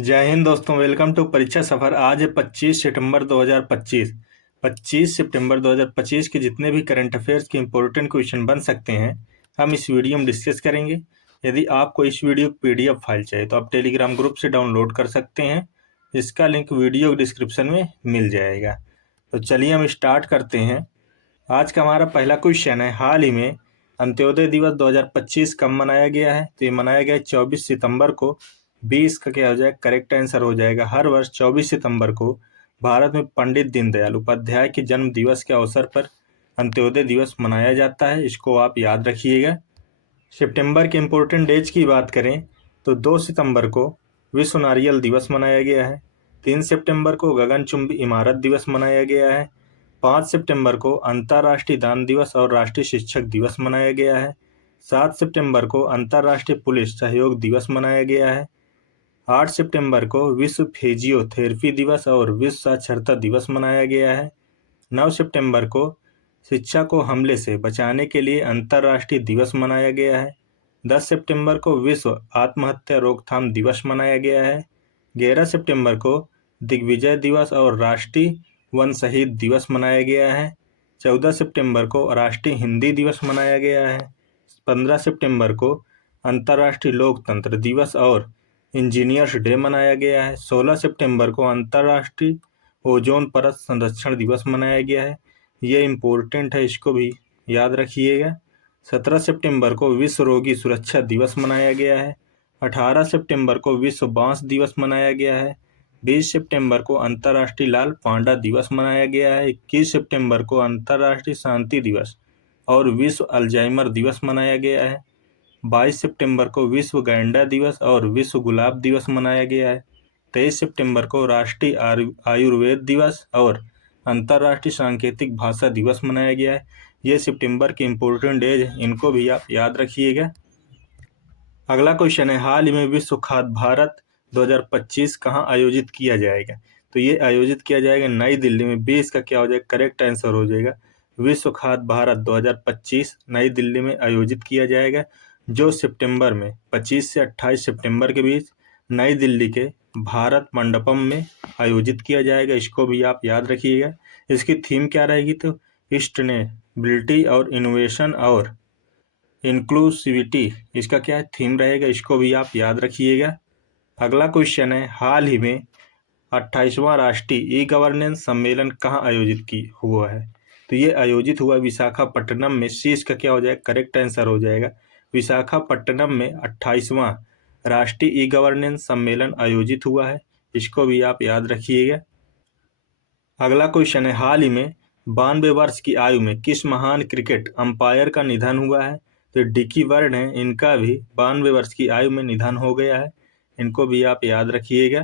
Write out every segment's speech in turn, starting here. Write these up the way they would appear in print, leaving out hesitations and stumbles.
जय हिंद दोस्तों, welcome to परीक्षा सफर। आज है 25 सितंबर 2025। 25 सितंबर 2025 के जितने भी करंट अफेयर्स के इम्पोर्टेंट क्वेश्चन बन सकते हैं हम इस वीडियो में डिस्कस करेंगे। यदि आपको इस वीडियो की पीडीएफ फाइल चाहिए तो आप टेलीग्राम ग्रुप से डाउनलोड कर सकते हैं। इसका लिंक वीडियो डिस्क्रिप्शन में मिल जाएगा। तो चलिए हम स्टार्ट करते हैं। आज का हमारा पहला क्वेश्चन है, हाल ही में अंत्योदय दिवस 2025 कब मनाया गया है? तो ये मनाया गया 24 सितंबर को। 20 का क्या हो जाएगा? करेक्ट आंसर हो जाएगा। हर वर्ष 24 सितंबर को भारत में पंडित दीनदयाल उपाध्याय के जन्म दिवस के अवसर पर अंत्योदय दिवस मनाया जाता है। इसको आप याद रखिएगा। सितंबर के इम्पोर्टेंट डेज की बात करें तो 2 सितंबर को विश्व नारियल दिवस मनाया गया है। 3 सितंबर को गगनचुंबी इमारत दिवस मनाया गया है। 5 सितंबर को अंतर्राष्ट्रीय दान दिवस और राष्ट्रीय शिक्षक दिवस मनाया गया है। 7 सितंबर को अंतर्राष्ट्रीय पुलिस सहयोग दिवस मनाया गया है। 8 सितंबर को विश्व फिजियोथेरेपी दिवस और विश्व साक्षरता दिवस मनाया गया है। 9 सितंबर को शिक्षा को हमले से बचाने के लिए अंतर्राष्ट्रीय दिवस मनाया गया है। 10 सितंबर को विश्व आत्महत्या रोकथाम दिवस मनाया गया है। 11 सितंबर को दिग्विजय दिवस और राष्ट्रीय वन शहीद दिवस मनाया गया है। 14 सितंबर को राष्ट्रीय हिंदी दिवस मनाया गया है। 15 सितंबर को अंतर्राष्ट्रीय लोकतंत्र दिवस और इंजीनियर्स डे मनाया गया है। 16 सितंबर को अंतर्राष्ट्रीय ओजोन परत संरक्षण दिवस मनाया गया है। ये इम्पोर्टेंट है, इसको भी याद रखिएगा। 17 सितंबर को विश्व रोगी सुरक्षा दिवस मनाया गया है। 18 सितंबर को विश्व बांस दिवस मनाया गया है। 20 सितंबर को अंतर्राष्ट्रीय लाल पांडा दिवस मनाया गया है। 21 सितंबर को अंतर्राष्ट्रीय शांति दिवस और विश्व अल्जाइमर दिवस मनाया गया है। 22 सितंबर को विश्व गैंडा दिवस और विश्व गुलाब दिवस मनाया गया है। 23 सितंबर को राष्ट्रीय आयुर्वेद दिवस और अंतर्राष्ट्रीय सांकेतिक भाषा दिवस मनाया गया है। ये सितंबर के इम्पोर्टेंट डेज हैं, इनको भी आप याद रखिएगा। अगला क्वेश्चन है, हाल ही में विश्व खाद्य भारत 2025 कहाँ आयोजित किया जाएगा? तो ये आयोजित किया जाएगा नई दिल्ली में। 20 का क्या हो जाएगा? करेक्ट आंसर हो जाएगा। विश्व खाद्य भारत 2025 नई दिल्ली में आयोजित किया जाएगा, जो सितंबर में 25 से 28 सितंबर के बीच नई दिल्ली के भारत मंडपम में आयोजित किया जाएगा। इसको भी आप याद रखिएगा। इसकी थीम क्या रहेगी? तो सस्टेनेबिलिटी और इनोवेशन और इंक्लूसिविटी, इसका क्या थीम रहेगा? इसको भी आप याद रखिएगा। अगला क्वेश्चन है, हाल ही में 28वां राष्ट्रीय ई गवर्नेंस सम्मेलन कहाँ आयोजित की हुआ है? तो ये आयोजित हुआ विशाखापट्टनम में। सी इसका क्या हो जाएगा? करेक्ट आंसर हो जाएगा। विशाखापट्टनम में 28वां राष्ट्रीय ई गवर्नेंस सम्मेलन आयोजित हुआ है। इसको भी आप याद रखिएगा। अगला क्वेश्चन है, हाल ही में 92 वर्ष की आयु में किस महान क्रिकेट अंपायर का निधन हुआ है? तो डिकी वर्ड हैं, इनका भी 92 वर्ष की आयु में निधन हो गया है। इनको भी आप याद रखिएगा।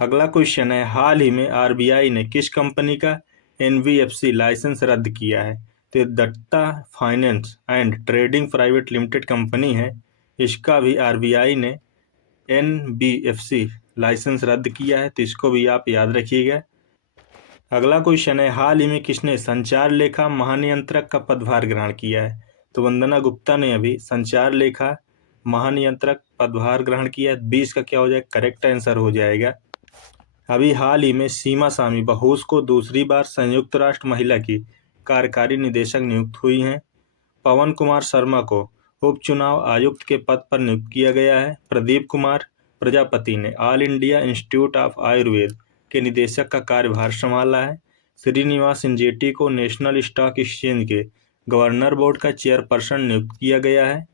अगला क्वेश्चन है, हाल ही में आरबीआई ने किस कंपनी का एनबीएफसी लाइसेंस रद्द किया है? तो Datta finance and trading private limited company है। इसका भी आरबीआई ने एनबीएफसी लाइसेंस रद्द किया है, तो इसको भी आप याद रखिएगा। अगला क्वेश्चन है, हाल ही में किसने संचार लेखा महानियंत्रक का पदभार ग्रहण किया है? तो वंदना गुप्ता ने अभी संचार लेखा महानियंत्रक पदभार ग्रहण किया है। 20 का क्या हो जाएगा? करेक्ट आंसर हो जाएगा। अभी हाल ही में सीमा स्वामी बहूस को दूसरी बार संयुक्त राष्ट्र महिला की कार्यकारी निदेशक नियुक्त हुई हैं। पवन कुमार शर्मा को उपचुनाव आयुक्त के पद पर नियुक्त किया गया है। प्रदीप कुमार प्रजापति ने all India institute of Ayurveda के निदेशक का कार्यभार संभाला है। श्रीनिवास इंजेटी को नेशनल स्टॉक एक्सचेंज के गवर्नर बोर्ड का चेयरपर्सन नियुक्त किया गया है।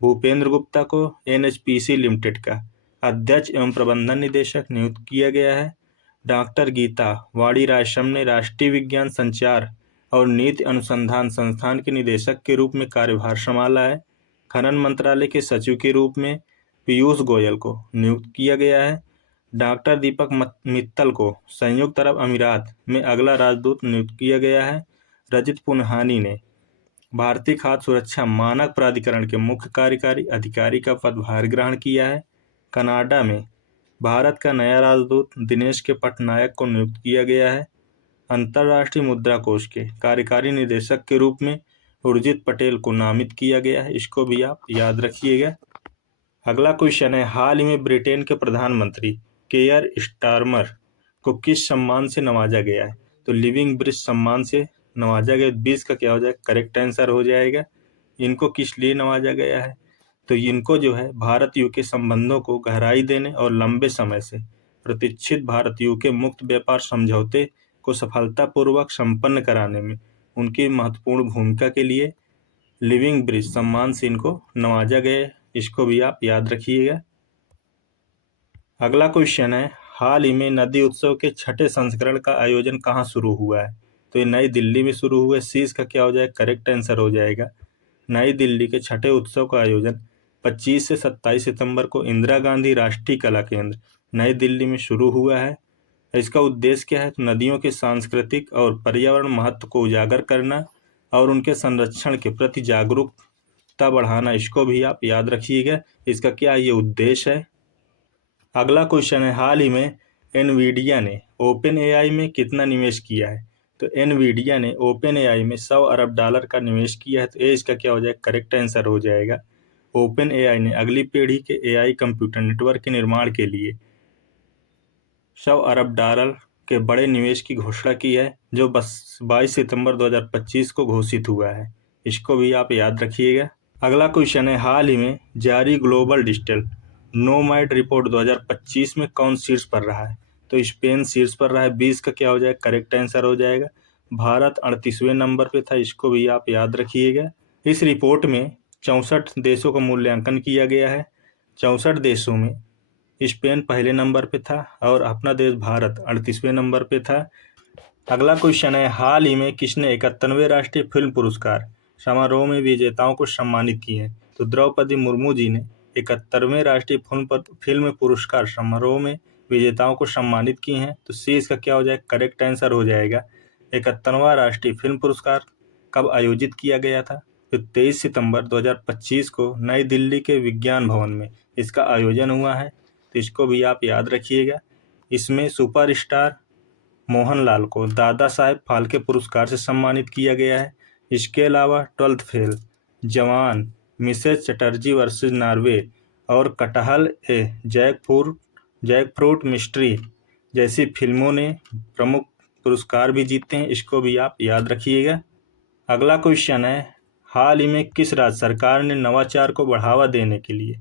भूपेंद्र गुप्ता को एनएचपीसी लिमिटेड का अध्यक्ष एवं प्रबंधन निदेशक नियुक्त किया गया है। डॉक्टर गीता वाणीराजम ने राष्ट्रीय विज्ञान संचार और नीति अनुसंधान संस्थान के निदेशक के रूप में कार्यभार संभाला है। खनन मंत्रालय के सचिव के रूप में पीयूष गोयल को नियुक्त किया गया है। डॉक्टर दीपक मित्तल को संयुक्त अरब अमीरात में अगला राजदूत नियुक्त किया गया है। रजत पुन्हानी ने भारतीय खाद्य सुरक्षा मानक प्राधिकरण के मुख्य कार्यकारी अधिकारी का पदभार ग्रहण किया है। कनाडा में भारत का नया राजदूत दिनेश के पटनायक को नियुक्त किया गया है। अंतर्राष्ट्रीय मुद्रा कोष के कार्यकारी निदेशक के रूप में उर्जित पटेल को नामित किया गया है। इसको भी आप याद रखिएगा। अगला क्वेश्चन है, हाल ही में ब्रिटेन के प्रधानमंत्री केयर स्टारमर को किस सम्मान से नवाजा गया है? तो लिविंग ब्रिज सम्मान से नवाजा गया। 20 का क्या हो जाएगा? करेक्ट आंसर हो जाएगा। इनको किस लिए नवाजा गया है? तो इनको जो है भारत यूके संबंधों को गहराई देने और लंबे समय से प्रतीक्षित भारत यूके मुक्त व्यापार समझौते को सफलतापूर्वक संपन्न कराने में उनकी महत्वपूर्ण भूमिका के लिए लिविंग ब्रिज सम्मान से इनको नवाजा गया। इसको भी आप याद रखिएगा। अगला क्वेश्चन है, हाल ही में नदी उत्सव के 6ठे संस्करण का आयोजन कहाँ शुरू हुआ है? तो ये नई दिल्ली में शुरू हुआ है। 30 का क्या हो जाएगा? करेक्ट आंसर हो जाएगा। नई दिल्ली के 6ठे उत्सव का आयोजन 25 से 27 सितंबर को इंदिरा गांधी राष्ट्रीय कला केंद्र नई दिल्ली में शुरू हुआ है। इसका उद्देश्य क्या है? तो नदियों के सांस्कृतिक और पर्यावरण महत्व को उजागर करना और उनके संरक्षण के प्रति जागरूकता बढ़ाना। इसको भी आप याद रखिएगा। इसका क्या ये उद्देश्य है। अगला क्वेश्चन है, हाल ही में एनवीडिया ने ओपन एआई में कितना निवेश किया है? तो एनवीडिया ने ओपन एआई में $100 अरब का निवेश किया है। तो ए इसका क्या हो जाएगा? करेक्ट आंसर हो जाएगा। ओपन एआई ने अगली पीढ़ी के एआई कंप्यूटर नेटवर्क के निर्माण के लिए $100 अरब के बड़े निवेश की घोषणा की है, जो 22 सितंबर 2025 को घोषित हुआ है। इसको भी आप याद रखिएगा। अगला क्वेश्चन है, हाल ही में जारी ग्लोबल डिजिटल नोमैड रिपोर्ट 2025 में कौन शीर्ष पर रहा है? तो स्पेन शीर्ष पर रहा है। 20 का क्या हो जाएगा? करेक्ट आंसर हो जाएगा। भारत 38वें नंबर पे था। इसको भी आप याद रखिएगा। इस रिपोर्ट में 64 देशों का मूल्यांकन किया गया है। 64 देशों में स्पेन पहले नंबर पे था और अपना देश भारत 38वें नंबर पे था। अगला क्वेश्चन है, हाल ही में किसने 71वें राष्ट्रीय फिल्म पुरस्कार समारोह में विजेताओं को सम्मानित किए हैं? तो द्रौपदी मुर्मू जी ने 71वें राष्ट्रीय फिल्म पुरस्कार समारोह में विजेताओं को सम्मानित किए हैं। तो सी इसका क्या हो जाएगा? करेक्ट आंसर हो जाएगा। 71वां राष्ट्रीय फिल्म पुरस्कार कब आयोजित किया गया था? तो 23 सितंबर 2025 को नई दिल्ली के विज्ञान भवन में इसका आयोजन हुआ है। तो इसको भी आप याद रखिएगा। इसमें सुपरस्टार मोहनलाल को दादा साहेब फाल्के पुरस्कार से सम्मानित किया गया है। इसके अलावा 12th फेल, जवान, मिसेस चटर्जी वर्सेस नॉर्वे और कटहल ए जैकफ्रूट मिस्ट्री जैसी फिल्मों ने प्रमुख पुरस्कार भी जीते हैं। इसको भी आप याद रखिएगा। अगला क्वेश्चन है, हाल ही में किस राज्य सरकार ने नवाचार को बढ़ावा देने के लिए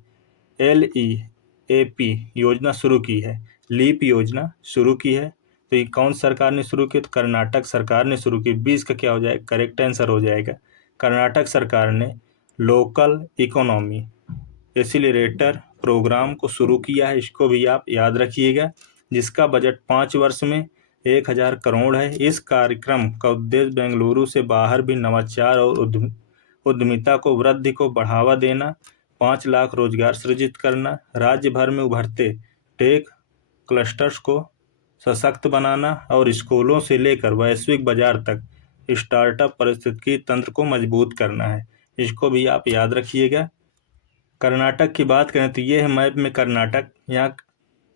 LEAP योजना शुरू की है? लीप योजना शुरू की है। तो ये कौन सरकार ने शुरू की? तो कर्नाटक सरकार ने शुरू की। 20 का क्या हो जाएगा? करेक्ट आंसर हो जाएगा। कर्नाटक सरकार ने लोकल इकोनॉमी एक्सीलरेटर प्रोग्राम को शुरू किया है। इसको भी आप याद रखिएगा, जिसका बजट 5 वर्ष में 1000 करोड़ है। इस कार्यक्रम का उद्देश्य बेंगलुरु से बाहर भी नवाचार और उद्यमिता को वृद्धि को बढ़ावा देना, 5 लाख रोजगार सृजित करना, राज्य भर में उभरते टेक क्लस्टर्स को सशक्त बनाना और स्कूलों से लेकर वैश्विक बाजार तक स्टार्टअप पारिस्थितिकी तंत्र को मजबूत करना है। इसको भी आप याद रखिएगा। कर्नाटक की बात करें तो ये है मैप में कर्नाटक। यहाँ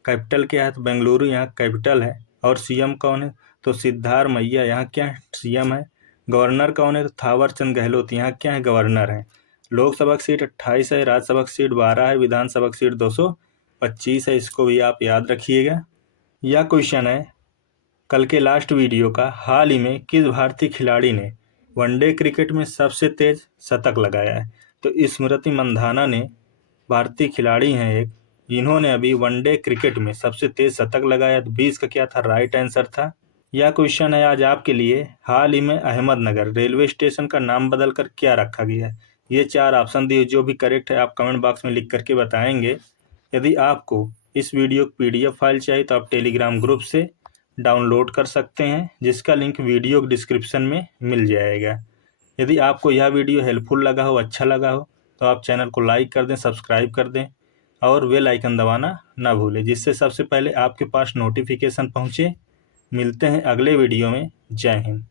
कैपिटल क्या है? तो बेंगलुरु यहाँ कैपिटल है। और सीएम कौन है? तो सिद्धारमैया यहाँ क्या है? सीएम है। गवर्नर कौन है? तो थावर चंद गहलोत यहाँ क्या है? गवर्नर है। लोकसभा की सीट 28 है, राज्यसभा की सीट 12 है, विधानसभा की सीट 225 है। इसको भी आप याद रखिएगा। यह क्वेश्चन है कल के लास्ट वीडियो का, हाल ही में किस भारतीय खिलाड़ी ने वनडे क्रिकेट में सबसे तेज शतक लगाया है? तो स्मृति मंधाना ने भारतीय खिलाड़ी हैं एक, इन्होंने अभी वनडे क्रिकेट में सबसे तेज शतक लगाया। तो 20 का क्या था? राइट आंसर था। यह क्वेश्चन है आज आपके लिए, हाल ही में अहमदनगर रेलवे स्टेशन का नाम बदलकर क्या रखा गया है? ये 4 ऑप्शन दिए, जो भी करेक्ट है आप कमेंट बॉक्स में लिख करके बताएंगे। यदि आपको इस वीडियो की PDF फाइल चाहिए तो आप टेलीग्राम ग्रुप से डाउनलोड कर सकते हैं, जिसका लिंक वीडियो डिस्क्रिप्शन में मिल जाएगा। यदि आपको यह वीडियो हेल्पफुल लगा हो, अच्छा लगा हो, तो आप चैनल को लाइक कर दें, सब्सक्राइब कर दें और बेल आइकन दबाना ना भूलें, जिससे सबसे पहले आपके पास नोटिफिकेशन पहुंचे। मिलते हैं अगले वीडियो में। जय हिंद।